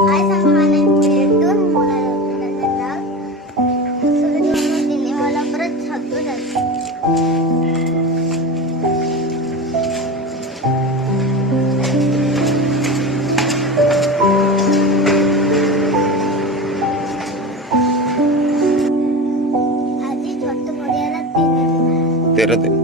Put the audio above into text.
Ay, samahan natin doon muna lang. Sunod mo din, wala pa rin sa tulad. आजी छोटे बड़े तीन तेरा दे